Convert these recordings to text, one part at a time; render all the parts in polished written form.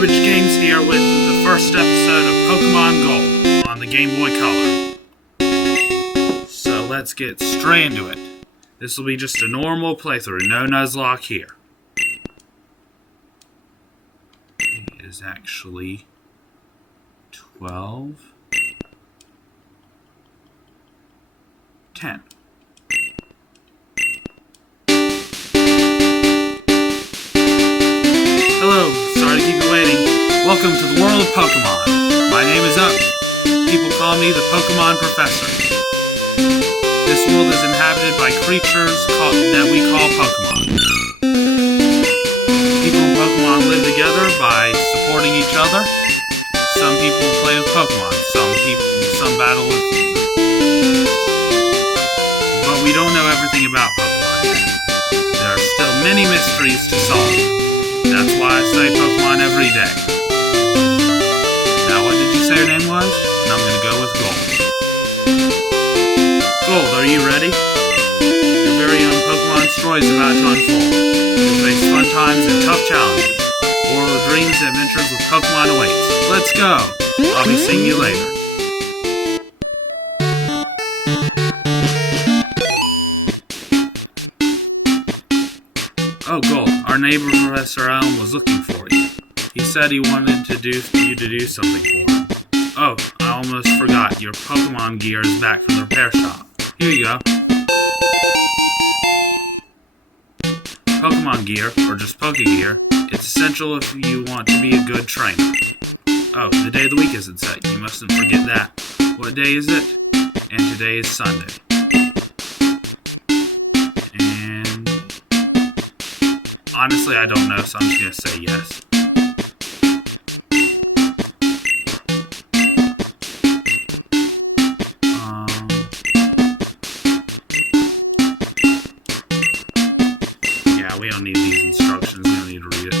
Garbage Games here with the first episode of Pokemon Gold on the Game Boy Color. So let's get straight into it. This will be just a normal playthrough, no Nuzlocke here. It is actually 12, 10. Hello, sorry to keep you waiting. Welcome to the world of Pokemon. My name is Up. People call me the Pokemon Professor. This world is inhabited by creatures that we call Pokemon. People and Pokemon live together by supporting each other. Some people play with Pokemon, some battle with them. But we don't know everything about Pokemon yet. There are still many mysteries to solve. That's why I say Pokemon every day. Now, what did you say your name was? And I'm gonna go with Gold. Gold, are you ready? Your very own Pokemon story is about to unfold. You'll face fun times and tough challenges. World of dreams and adventures with Pokemon awaits. Let's go! I'll be seeing you later. Oh, Gold, our neighbor Professor Allen was looking for you. He said he wanted you to do something for him. Oh, I almost forgot. Your Pokemon gear is back from the repair shop. Here you go. Pokemon gear, or just Pokegear, it's essential if you want to be a good trainer. Oh, the day of the week is in sight. You mustn't forget that. What day is it? And today is Sunday. Honestly, I don't know, so I'm just going to say yes. Yeah, we don't need these instructions. We don't need to read it.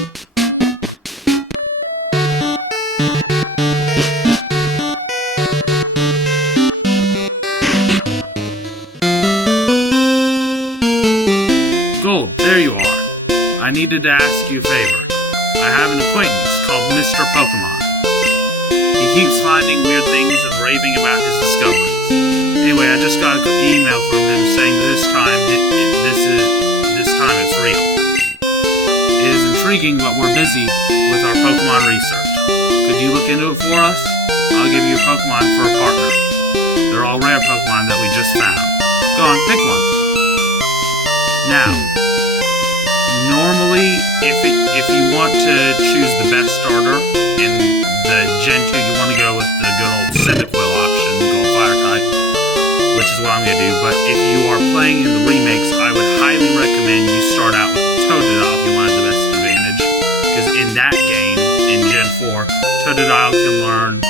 Gold, there you are. I needed to ask you a favor. I have an acquaintance called Mr. Pokemon. He keeps finding weird things and raving about his discoveries. Anyway, I just got an email from him saying that this time it's real. It is intriguing, but we're busy with our Pokemon research. Could you look into it for us? I'll give you a Pokemon for a partner. They're all rare Pokemon that we just found. Go on, pick one. Now, normally, if you want to choose the best starter in the Gen 2, you want to go with the good old Cyndaquil option, Gold Fire type, which is what I'm going to do. But if you are playing in the remakes, I would highly recommend you start out with Totodile if you want the best advantage. Because in that game, in Gen 4, Totodile can learn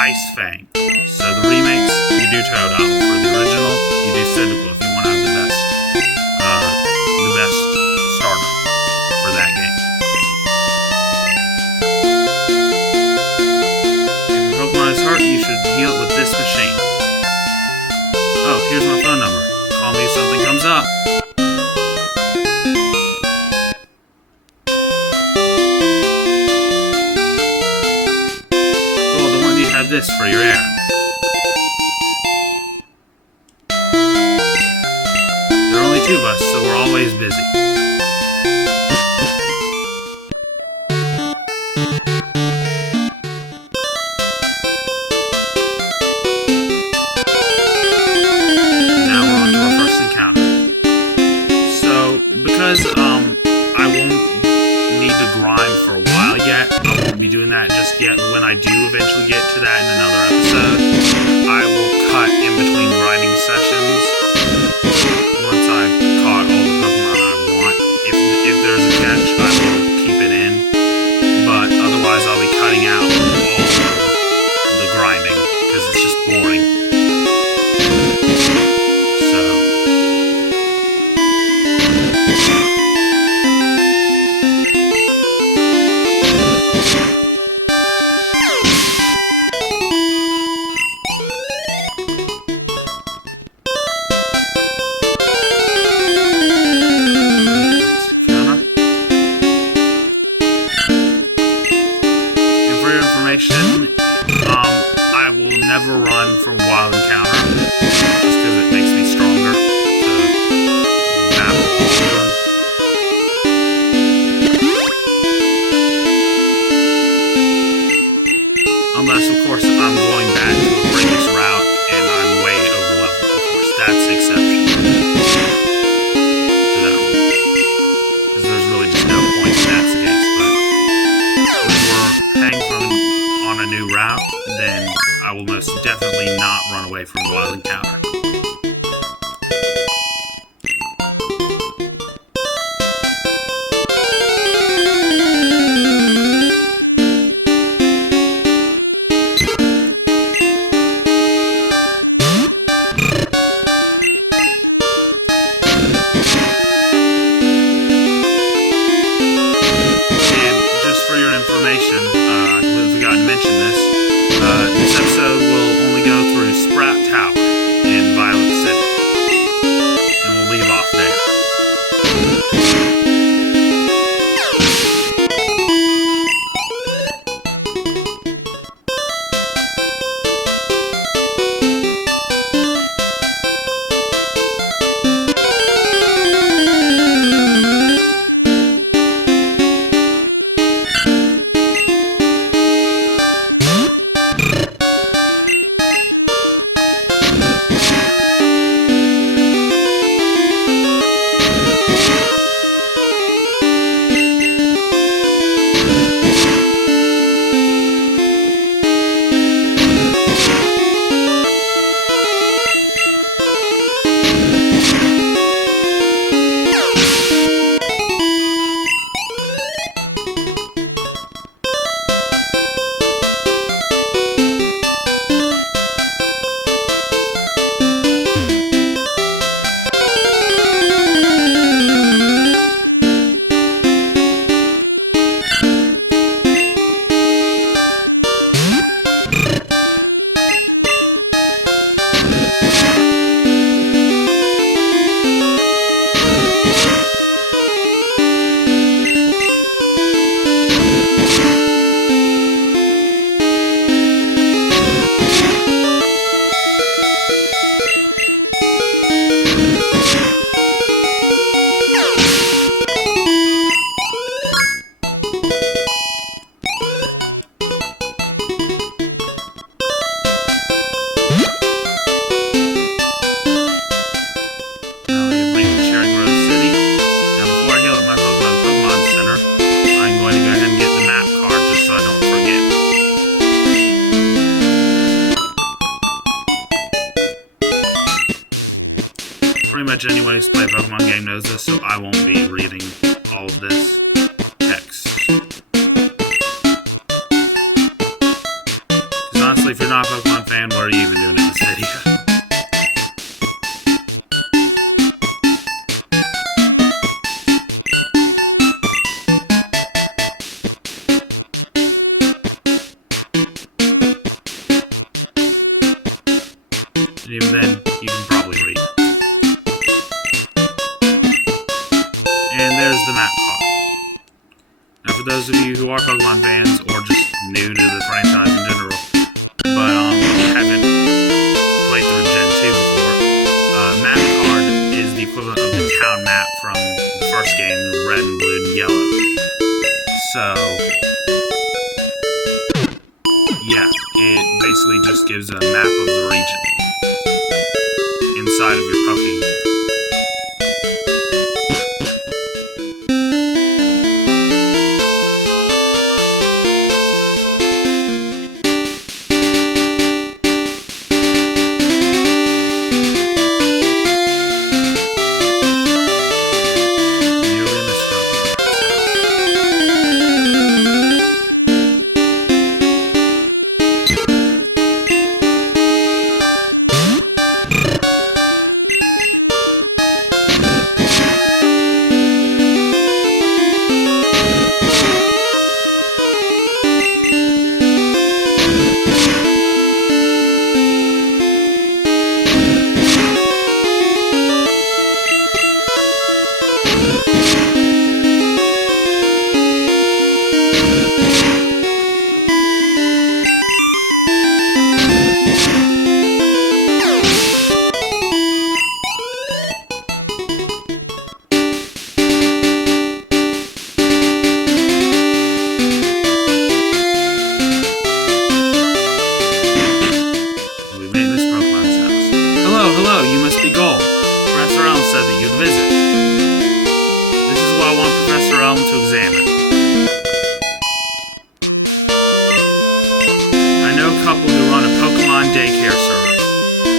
Ice Fang. So the remakes, you do Totodile. For the original, you do Cyndaquil if you want to have the best starter for that game. If your Pokemon is hurt, you should heal it with this machine. Oh, here's my phone number. Call me if something comes up. Gold, I want you to have this for your errand. There are only two of us, so we're always busy. I won't need to grind for a while yet. I won't be doing that just yet. But when I do eventually get to that in another episode, I will cut in between grinding sessions once I've caught all the Pokemon I want. If there's a catch, I will keep it in. But otherwise, I'll be cutting out all the grinding because it's just boring. pretty much anyone who's played a Pokemon game knows this, so I won't be reading all of this text. Because honestly, if you're not a Pokemon fan, what are you even doing in this video? And even then, you can probably read. And there's the map card. Now for those of you who are Pokemon fans, or just new to the franchise in general, but haven't played through Gen 2 before, map card is the equivalent of the town map from the first game, Red and Blue and Yellow. So, yeah, it basically just gives a map of the region inside of your Poké. Hello, you must be Gold. Professor Elm said that you'd visit. This is what I want Professor Elm to examine. I know a couple who run a Pokemon daycare service.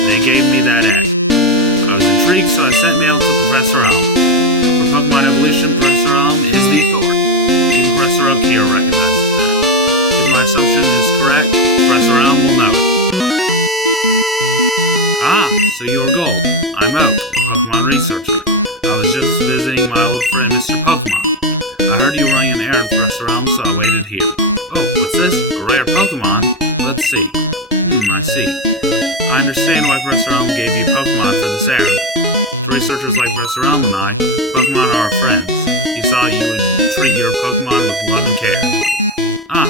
They gave me that egg. I was intrigued, so I sent mail to Professor Elm. For Pokemon evolution, Professor Elm is the authority. Even Professor Oak here recognizes that. If my assumption is correct, Professor Elm will know it. Ah, so you're Gold. I'm Oak, a Pokemon researcher. I was just visiting my old friend Mr. Pokemon. I heard you were running an errand for Professor Elm, so I waited here. Oh, what's this? A rare Pokemon? Let's see. I see. I understand why Professor Elm gave you Pokemon for this errand. To researchers like Professor Elm and I, Pokemon are our friends. He thought you would treat your Pokemon with love and care. Ah,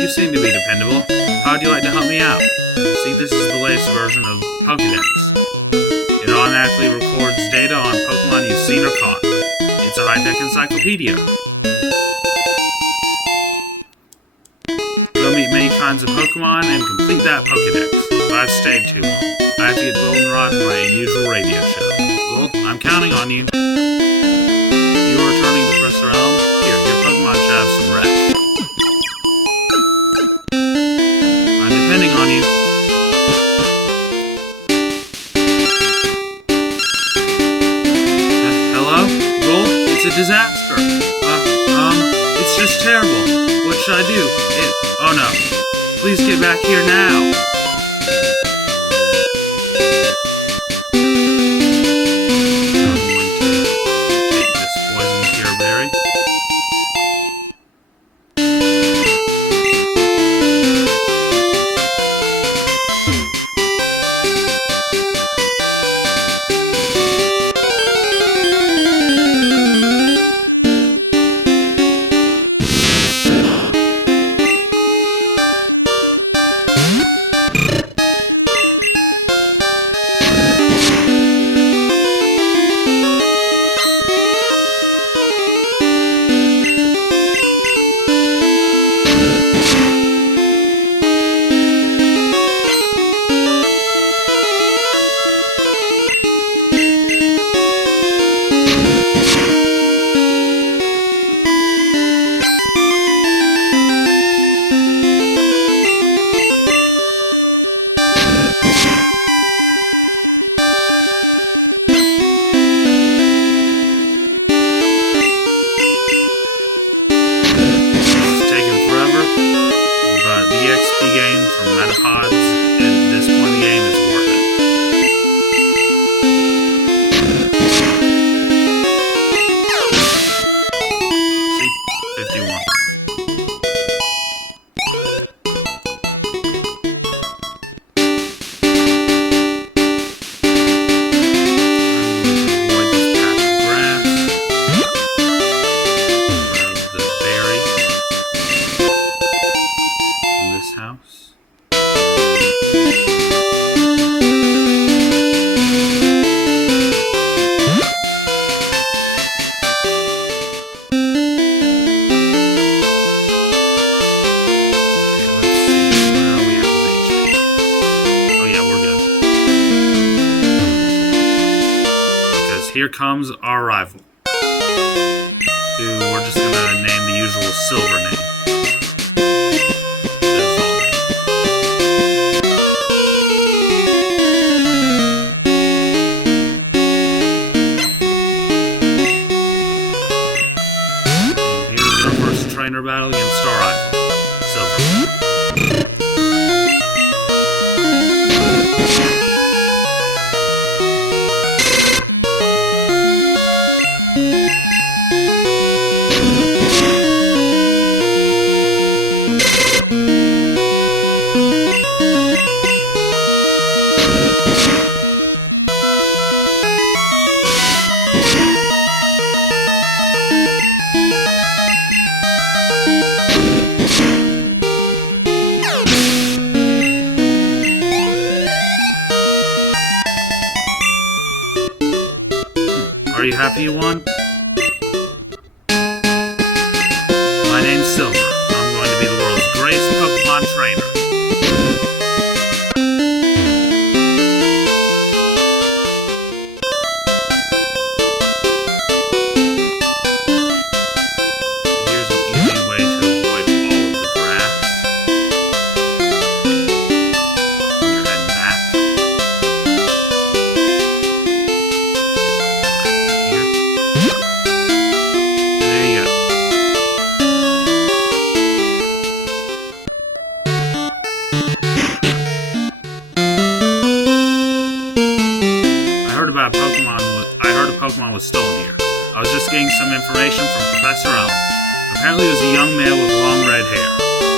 you seem to be dependable. How'd you like to help me out? See, this is the latest version of Pokédex. It automatically records data on Pokemon you've seen or caught. It's a high-tech encyclopedia. Go meet many kinds of Pokemon and complete that Pokédex. But I've stayed too long. I have to get Goldenrod for my usual radio show. Gold, I'm counting on you. You are returning to Professor Elm? Here, your Pokemon should have some rest. I'm depending on you. Hello? Gold? It's a disaster. It's just terrible. What should I do? Oh no. Please get back here now. here comes our rival, who we're just gonna name the usual Silver name. Trainer battle against our rival, Silver. Are you happy you won? My name's Silver. I'm going to be the world's greatest Pokemon trainer. Here's an easy way to avoid all of the grass. When you're heading back. I heard a Pokemon was stolen here. I was just getting some information from Professor Elm. Apparently it was a young male with long red hair.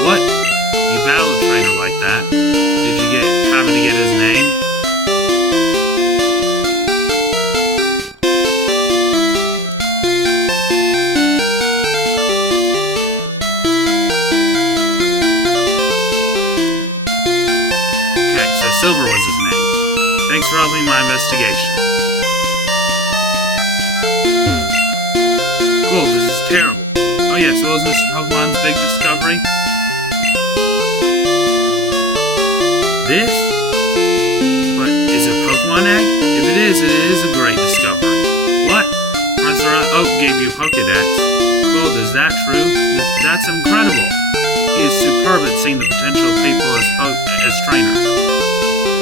What? You battled a trainer like that? Did you happen to get his name? Okay, so Silver was his name. Thanks for helping my investigation. Cool, this is terrible. Oh yeah, so was Mr. Pokemon's big discovery? This? But is it a Pokemon egg? If it is a great discovery. What? Professor Oak gave you a Pokedex. Gold, is that true? That's incredible. He is superb at seeing the potential of people as trainers.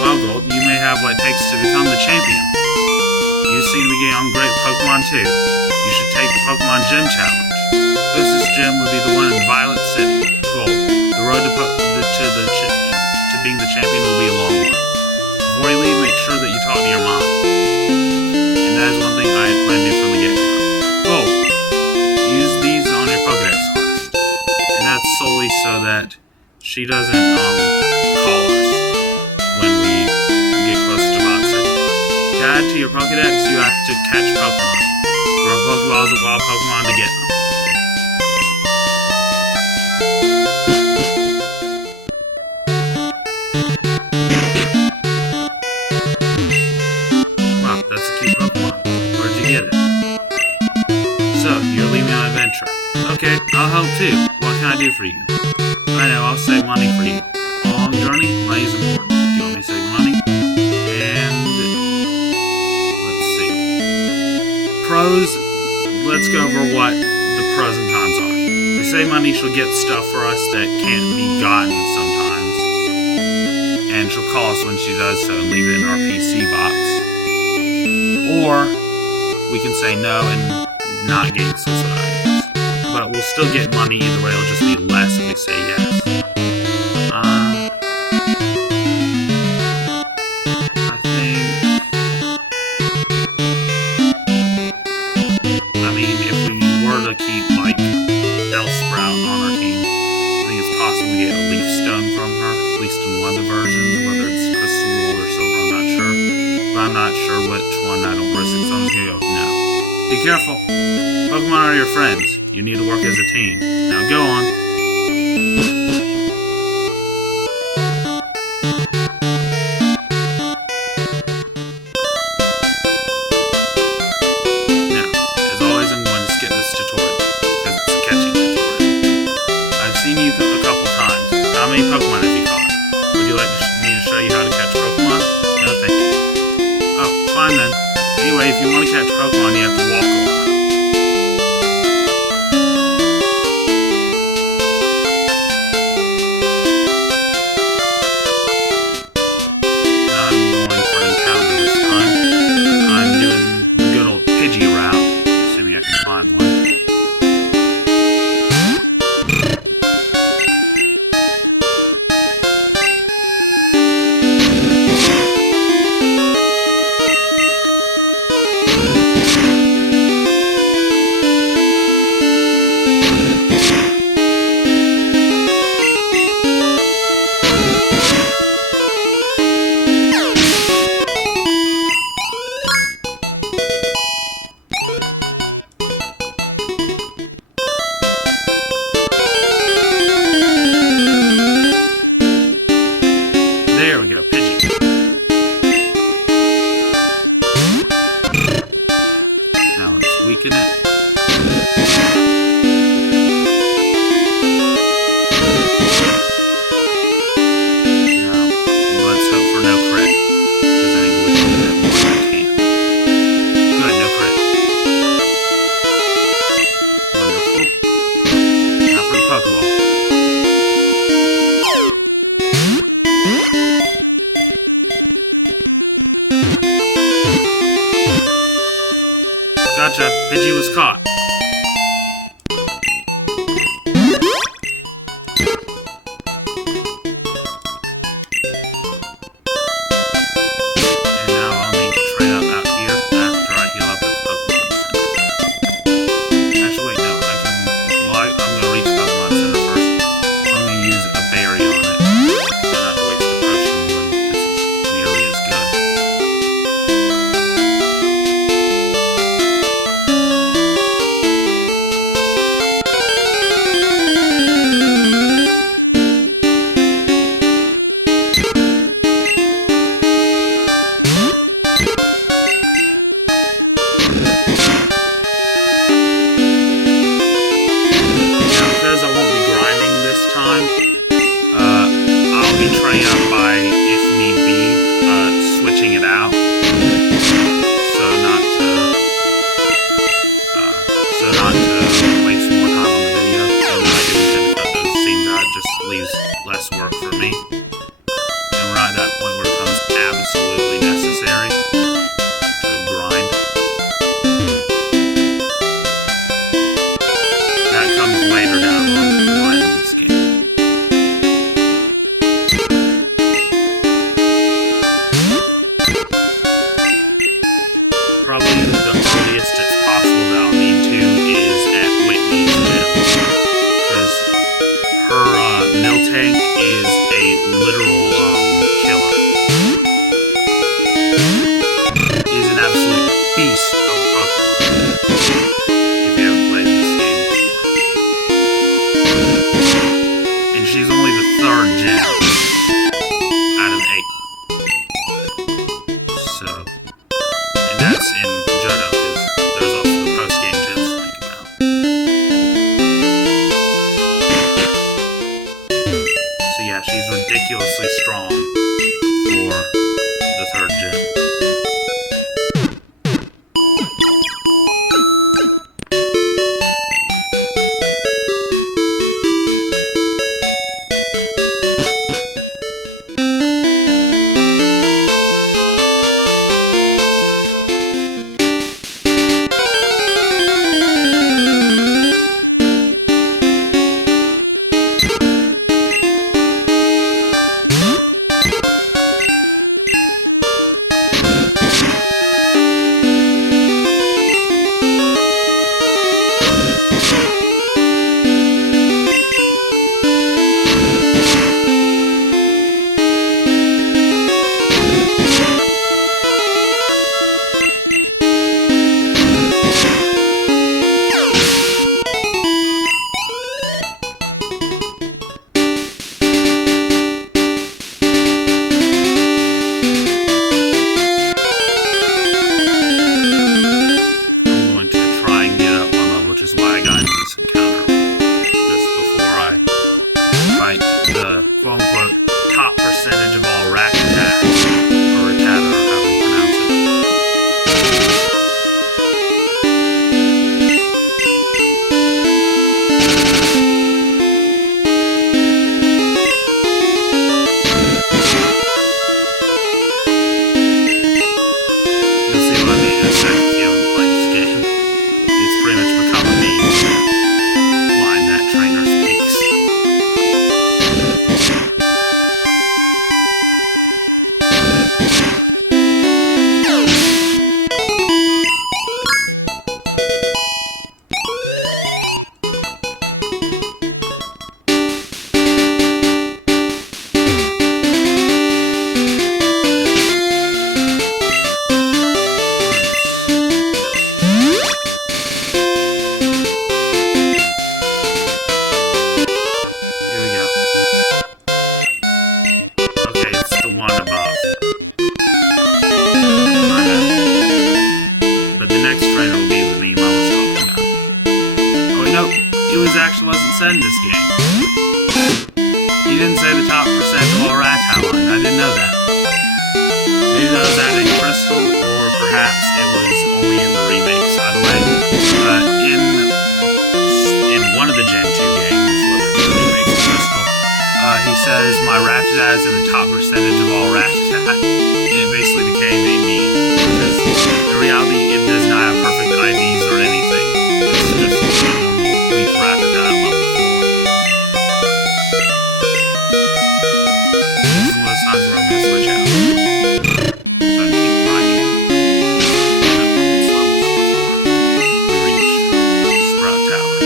Well, Gold, you may have what it takes to become the champion. You seem to be getting on great Pokemon too. You should take the Pokemon Gym Challenge. Closest gym would be the one in Violet City. Gold, the road to being the champion will be a long one. Before you leave, make sure that you talk to your mom. And that is one thing I had planned to do from the get-go. Gold, use these on your Pokedex quest. And that's solely so that she doesn't call us when we get close to Violet City. To add to your Pokedex, you have to catch Pokemon. Throw Pokeballs at wild Pokemon to get them. Wow, that's a cute Pokemon. Where'd you get it? So, you're leaving on an adventure. Okay, I'll help too. What can I do for you? I know, I'll save money for you. A long journey, money is important. Do you want me to save money? Pros, let's go over what the pros and cons are. If we save money, she'll get stuff for us that can't be gotten sometimes. And she'll call us when she does so and leave it in our PC box. Or we can say no and not get exclusive items. But we'll still get money either way, it'll just be less if we say yes. Be careful. Pokemon are your friends. You need to work as a team. Now go on. Now, as always, I'm going to skip this tutorial, because it's a catching tutorial. I've seen you a couple times. How many Pokemon have you caught? Would you like me to show you how to catch Pokemon? No, thank you. Oh, fine then. Anyway, if you want to catch Pokemon, you have to walk a lot. I'm going for an encounter this time. I'm doing the good old Pidgey route, assuming I can find one. There we go, Pidgey. Now let's weaken it. Now, let's hope for no crit. Because I need to weaken it more than I can. Good, no crit. Wonderful. Now for the Pokeball. Gotcha. Pidgey was caught. And now I'll need to train up out here after I heal up at the Pokemon Center. Actually, wait, no. I'm going to reach the Pokemon Center first. I'm going to use a berry on it. So not to waste the potion when this is nearly as good. Time, I'll be training up by, if need be, switching it out, so not to waste more time on the video. And I do intend to cut those scenes out; it just leaves less work for me. And we're at that point where it becomes absolutely necessary to grind. That comes later down the line in this game. Probably the earliest it's possible that I'll need to is at Whitney's gym. Because her Miltank is a literal killer. Is an absolute beast of a Pokemon. If you haven't played this game before. And she's only the 3rd gem out of 8. So, and that's in Johto, because there's also the post-game gyms to think about. So yeah, she's ridiculously strong. was actually wasn't said in this game. He didn't say the top percent of all rat tower, and I didn't know that. Maybe that was adding crystal, or perhaps it was only in the remakes. Either way, in one of the Gen 2 games, whether it's the remakes or crystal, he says my Rattata is in the top percentage of all Rattata, and it basically became a meme, because in reality it does not have perfect IVs or anything. It's just a normal weak Rattata at level 4. This is one of those times where I'm going to switch out. So I can keep grinding its levels before we reach Sprout Tower.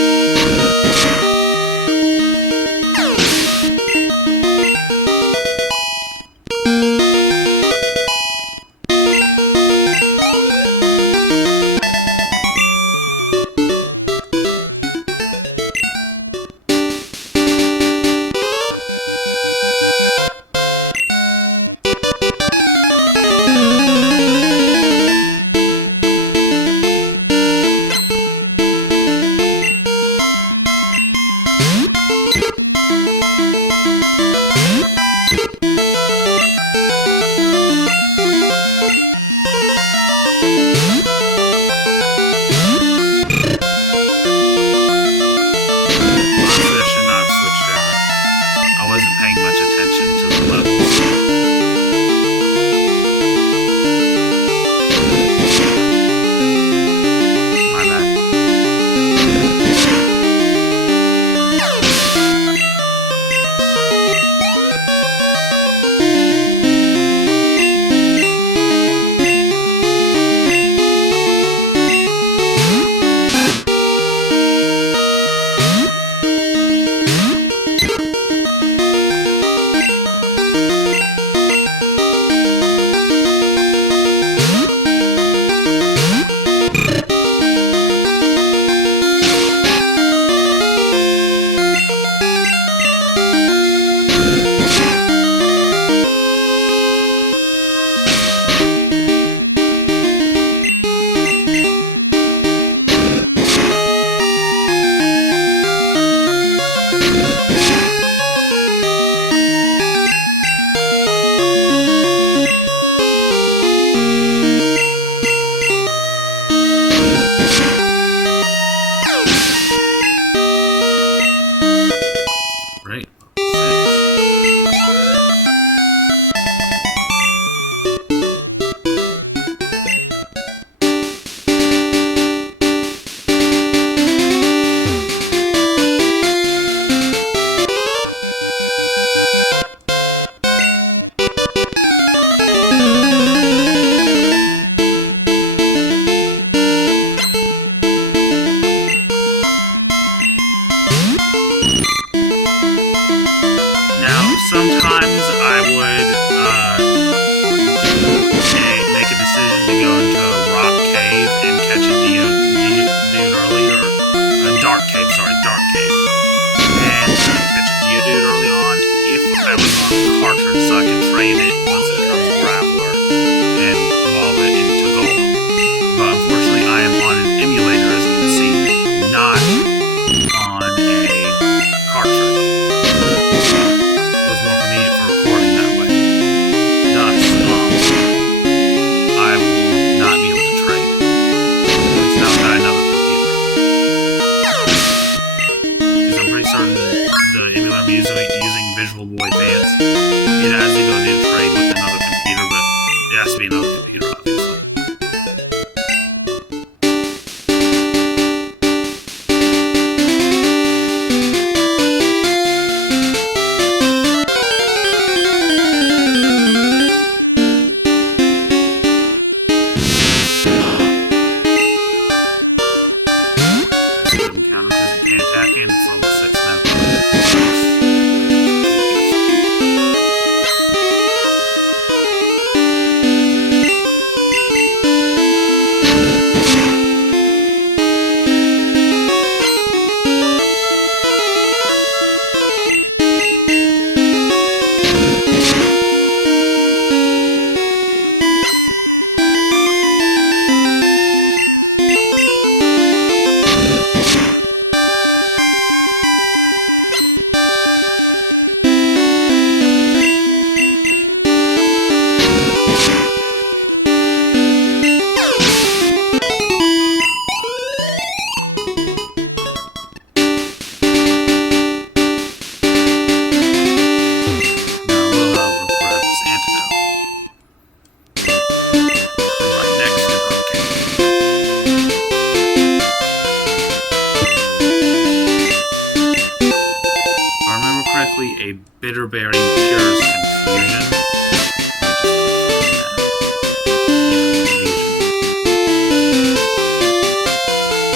exactly a bitter berry cures confusion.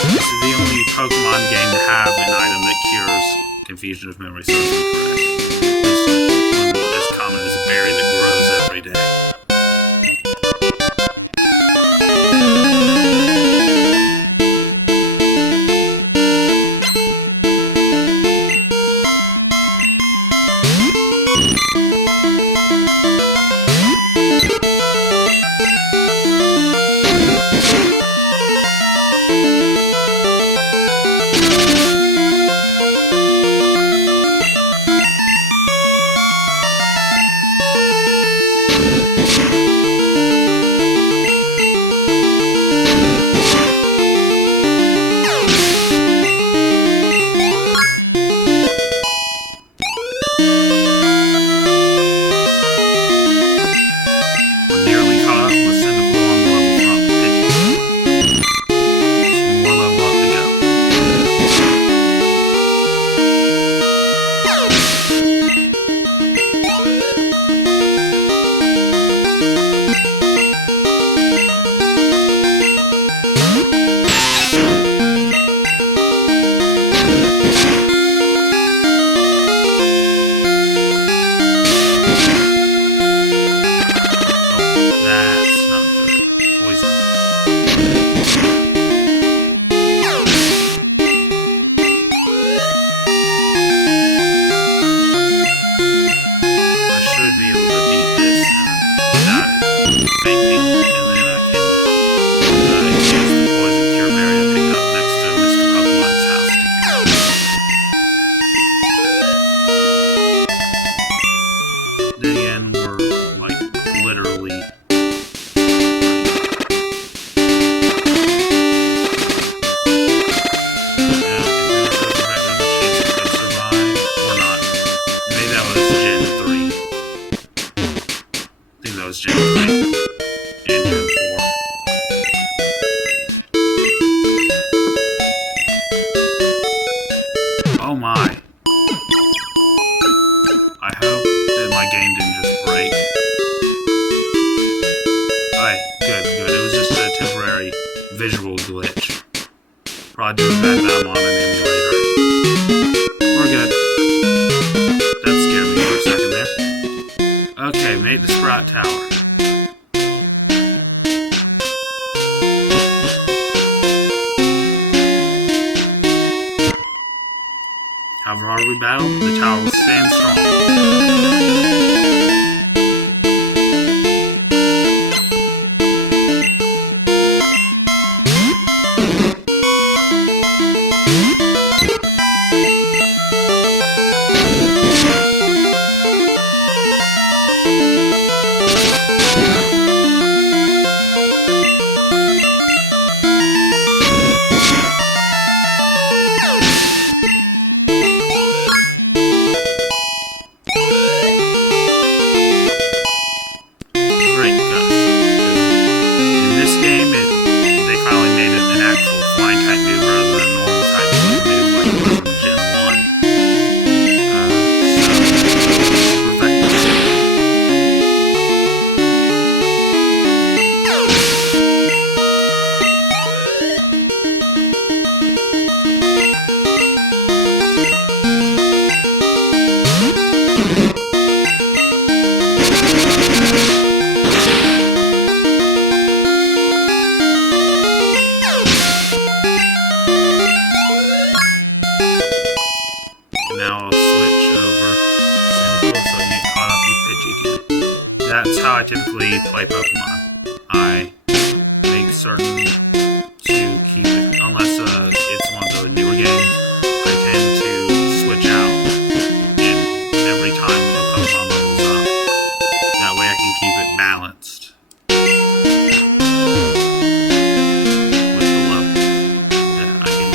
This is the only Pokemon game to have an item that cures confusion if memory serves me correct. It's one as common as a berry that grows every day. Oh my. I hope that my game didn't just break. Alright, good. It was just a temporary visual glitch. Probably just the fact that I'm on an emulator. We're good. That scared me for a second there. Okay, made the Sprout Tower. However hard we battle, the tower will stand strong. That's how I typically play Pokemon. I make certain to keep it, unless it's one of the newer games, I tend to switch out every time the Pokemon levels up. That way I can keep it balanced with the levels that I can.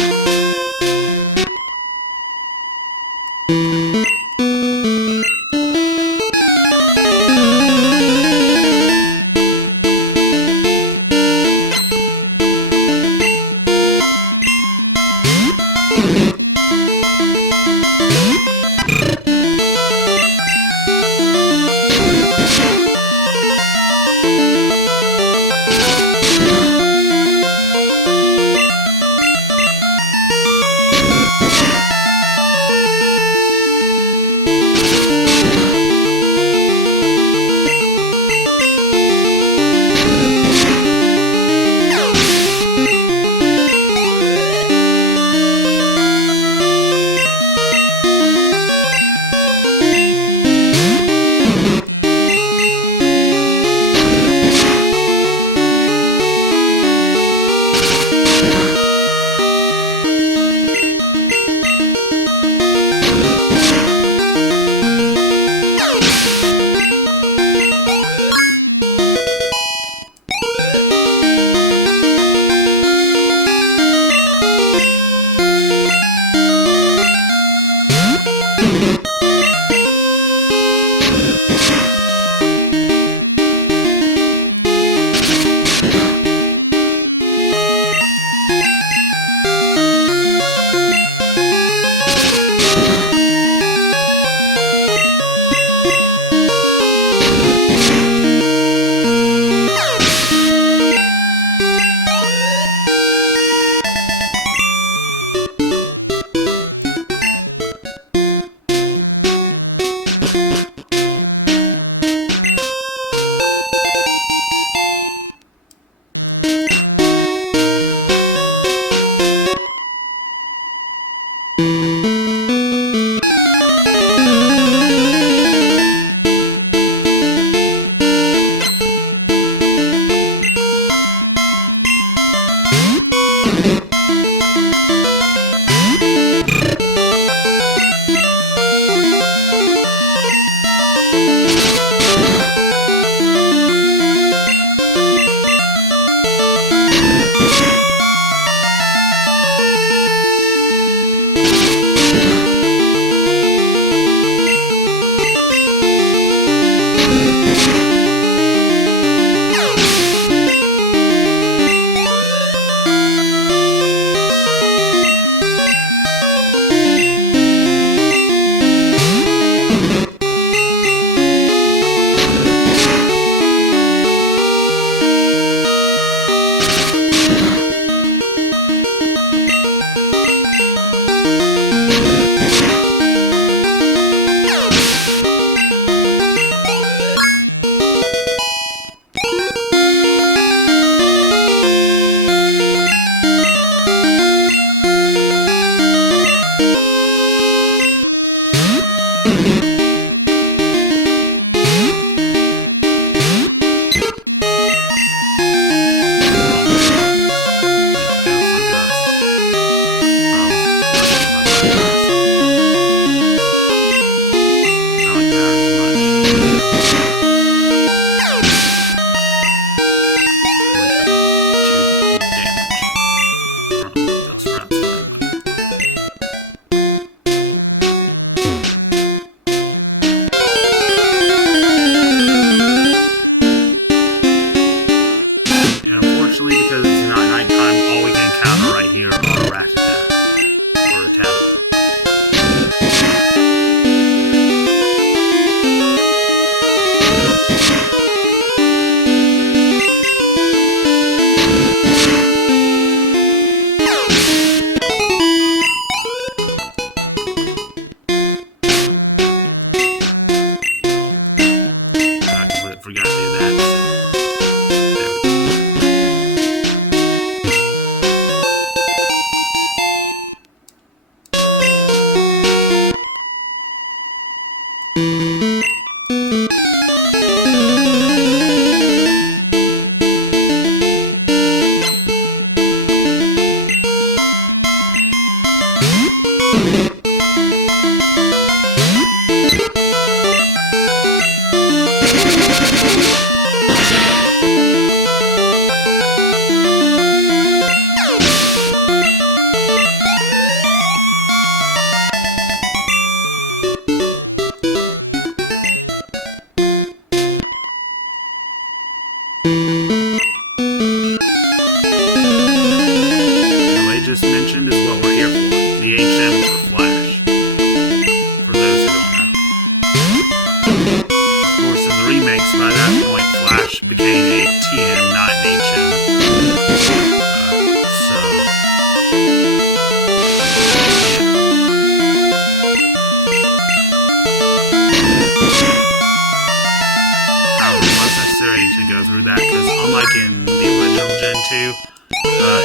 To go through that, because unlike in the original Gen 2,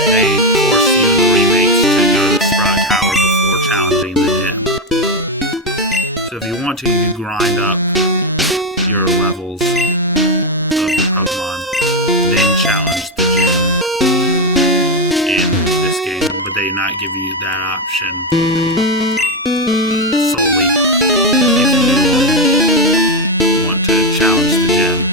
they force you in the remakes to go to Sprout Tower before challenging the gym. So if you want to, you can grind up your levels of your Pokemon, then challenge the gym in this game, but they do not give you that option solely if you want to challenge the gym.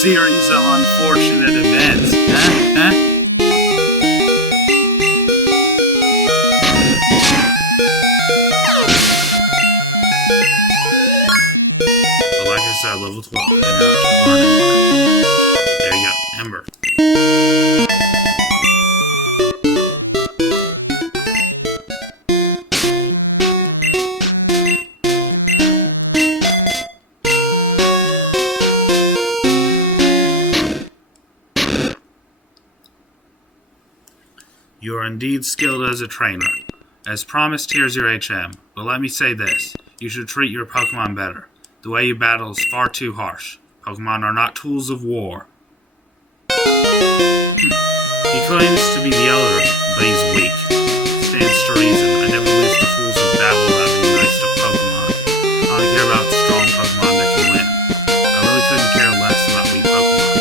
series of unfortunate events. Huh? But like I said, level 12. And now it should learn Ember. There you go, Ember. You are indeed skilled as a trainer. As promised, here's your HM. But let me say this. You should treat your Pokemon better. The way you battle is far too harsh. Pokemon are not tools of war. He claims to be the elder, but he's weak. Stands to reason. I never lose to fools who babble about being nice to Pokemon. I only care about strong Pokemon that can win. I really couldn't care less about weak Pokemon.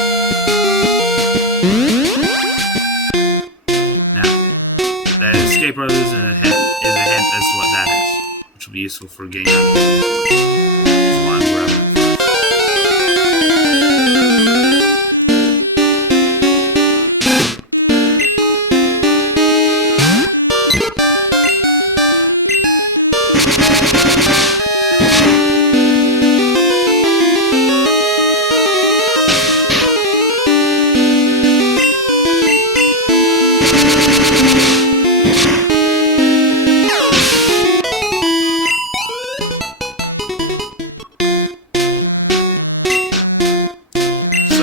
Now, that escape road is a hint as to what that is, which will be useful for getting out of here easily. Which is why I'm grabbing it first.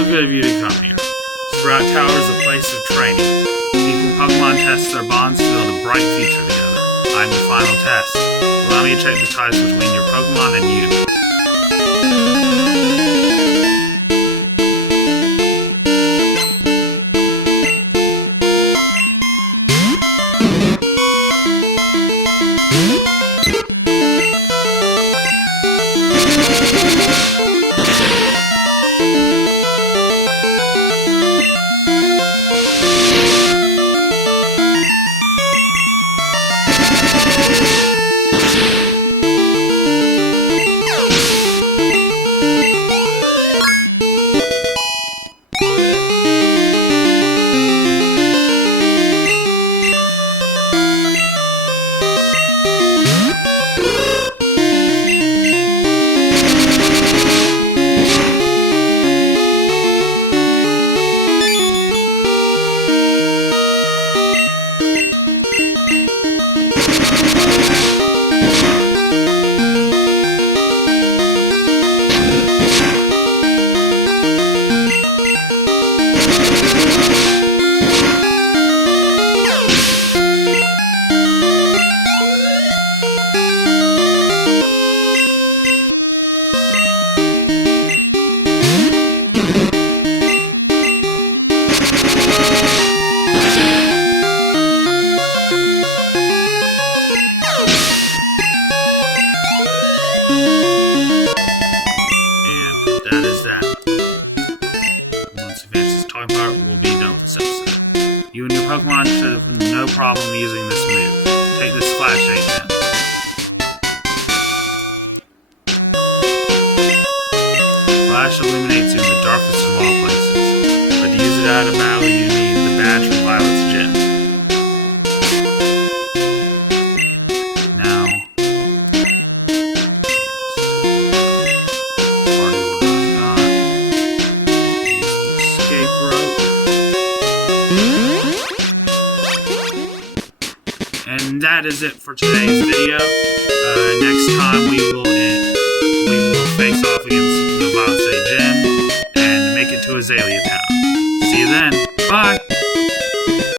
Good of you to come here. Sprout Tower is a place of training. People in Pokemon test their bonds to build a bright future together. I'm the final test. Allow me to check the ties between your Pokemon and you. You and your Pokemon should have no problem using this move. Take this Flash HM. Flash illuminates you in the darkest of all places, but to use it out of battle you need the badge from Violet's gym. Now, party order I've got. Use the escape rope. And that is it for today's video. Next time we will face off against the Violet Gym and make it to Azalea Town. See you then. Bye!